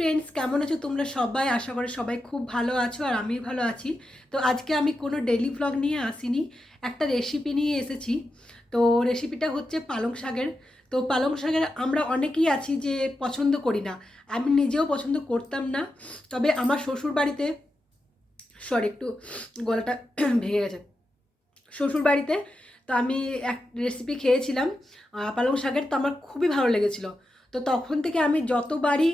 Friends, কেমন আছো তোমরা সবাই? আশা করি সবাই খুব ভালো আছো আর আমি ভালো আছি। তো আজকে আমি কোনো ডেইলি ভ্লগ নিয়ে আসিনি, একটা রেসিপি নিয়ে এসেছি। তো রেসিপিটা হচ্ছে পালং শাকের। তো পালং শাকের আমরা অনেকেই আছি যে পছন্দ করি না, আমি নিজেও পছন্দ করতাম না। তবে আমার শ্বশুর বাড়িতে, সরি একটু গলাটা ভেঙে গেছে, শ্বশুর বাড়িতে তো আমি এক রেসিপি খেয়েছিলাম পালং শাকের, তো আমার খুবই ভালো লেগেছিল। তো তখন থেকে আমি যতবারই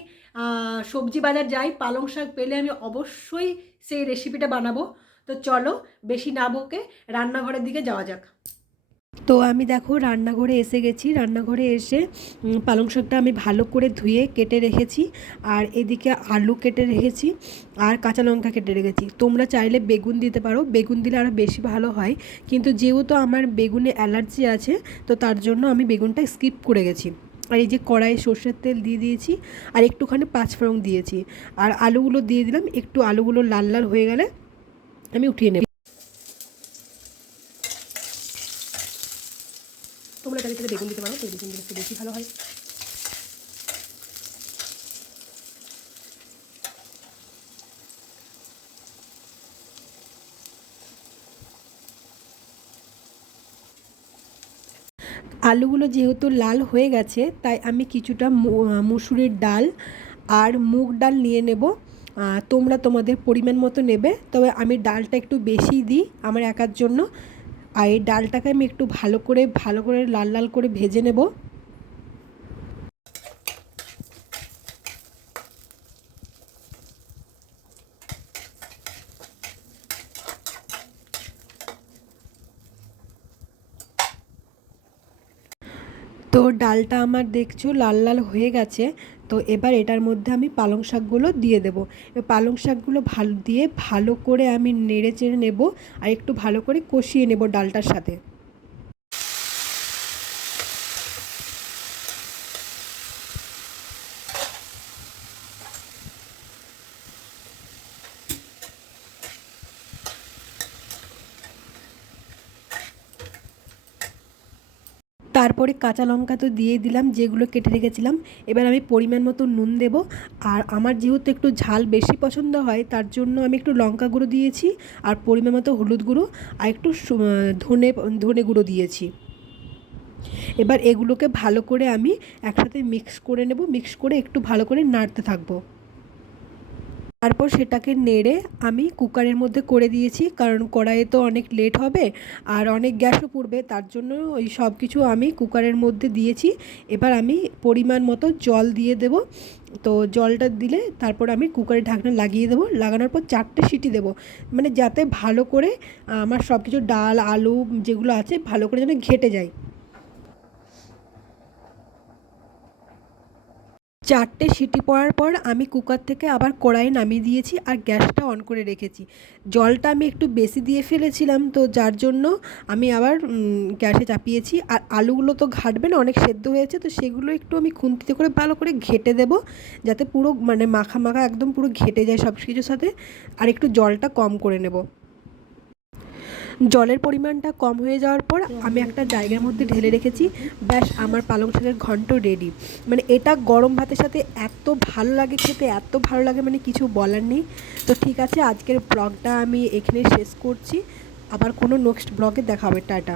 সবজি বাজার যাই, পালং শাক পেলে আমি অবশ্যই সেই রেসিপিটা বানাবো। তো চলো বেশি না বকে রান্নাঘরের দিকে যাওয়া যাক। তো আমি দেখো রান্নাঘরে এসে গেছি। রান্নাঘরে এসে পালং শাকটা আমি ভালো করে ধুয়ে কেটে রেখেছি, আর এদিকে আলু কেটে রেখেছি, আর কাঁচা লঙ্কা কেটে রেখেছি। তোমরা চাইলে বেগুন দিতে পারো, বেগুন দিলে আরও বেশি ভালো হয়, কিন্তু যেহেতু আমার বেগুনে অ্যালার্জি আছে তো তার জন্য আমি বেগুনটা স্কিপ করে গেছি। আর এই যে কড়াইয়ে সর্ষের তেল দিয়ে দিয়েছি, আর একটুখানি পাঁচফোড়ন দিয়েছি, আর আলুগুলো দিয়ে দিলাম। একটু আলুগুলো লাল লাল হয়ে গেলে আমি উঠিয়ে নেব। তোমরা চাইলে বেগুন দিতে পারো, তো বেগুন দিলে একটু বেশি ভালো হয়। আলুগুলো যেহেতু লাল হয়ে গেছে তাই আমি কিছুটা মুসুরির ডাল আর মুগ ডাল নিয়ে নেব। তোমরা তোমাদের পরিমাণ মতো নেবে, তবে আমি ডালটা একটু বেশি দিই আমার একার জন্য। আর এই ডালটাকে আমি একটু ভালো করে লাল লাল করে ভেজে নেব। তো ডালটা আমার দেখছো লাল লাল হয়ে গেছে। তো এবার এটার মধ্যে আমি পালং শাকগুলো দিয়ে দেবো। পালং শাকগুলো ভালো করে আমি নেড়ে চেড়ে নেব, আর একটু ভালো করে কষিয়ে নেব ডালটার সাথে। তারপরে কাঁচা লঙ্কা তো দিয়ে দিলাম যেগুলো কেটে রেখেছিলাম। এবার আমি পরিমাণ মতো নুন দেব, আর আমার যেহেতু একটু ঝাল বেশি পছন্দ হয় তার জন্য আমি একটু লঙ্কা গুঁড়ো দিয়েছি, আর পরিমাণ মতো হলুদ গুঁড়ো, আর একটু ধনে ধনে গুঁড়ো দিয়েছি। এবার এগুলোকে ভালো করে আমি একসাথে মিক্স করে নেব, মিক্স করে একটু ভালো করে নাড়তে থাকবো। তারপর সেটাকে নেড়ে আমি কুকারের মধ্যে করে দিয়েছি, কারণ কড়াইয়ে তো অনেক লেট হবে আর অনেক গ্যাসও পুড়বে, তার জন্য ওই সব কিছু আমি কুকারের মধ্যে দিয়েছি। এবার আমি পরিমাণ মতো জল দিয়ে দেব। তো জলটা দিলে তারপর আমি কুকারের ঢাকনা লাগিয়ে দেবো, লাগানোর পর 4টে সিটি দেবো, মানে যাতে ভালো করে আমার সব কিছু ডাল আলু যেগুলো আছে ভালো করে যেন ঘেটে যায়। 4টে সিটি পড়ার পর আমি কুকার থেকে আবার কড়াই নামিয়ে দিয়েছি, আর গ্যাসটা অন করে রেখেছি। জলটা আমি একটু বেশি দিয়ে ফেলেছিলাম, তো যার জন্য আমি আবার গ্যাসে চাপিয়েছি। আর আলুগুলো তো ঘাটবে না, অনেক সেদ্ধ হয়েছে, তো সেগুলো একটু আমি খুন্তিতে করে ভালো করে ঘেটে দেবো, যাতে পুরো মানে মাখা মাখা একদম পুরো ঘেটে যায় সব কিছুর সাথে। আর একটু জলটা কম করে নেব। জলের পরিমাণটা কম হয়ে যাওয়ার পর আমি একটা জায়গার মধ্যে ঢেলে রেখেছি। ব্যাস, আমার পালং শাকের ঘন্ট রেডি। মানে এটা গরম ভাতের সাথে এত ভালো লাগে খেতে, এত ভালো লাগে মানে কিছু বলার নেই। তো ঠিক আছে, আজকের ব্লগটা আমি এখানে শেষ করছি। আবার কোনো নেক্সট ব্লগে দেখা হবে। টাটা।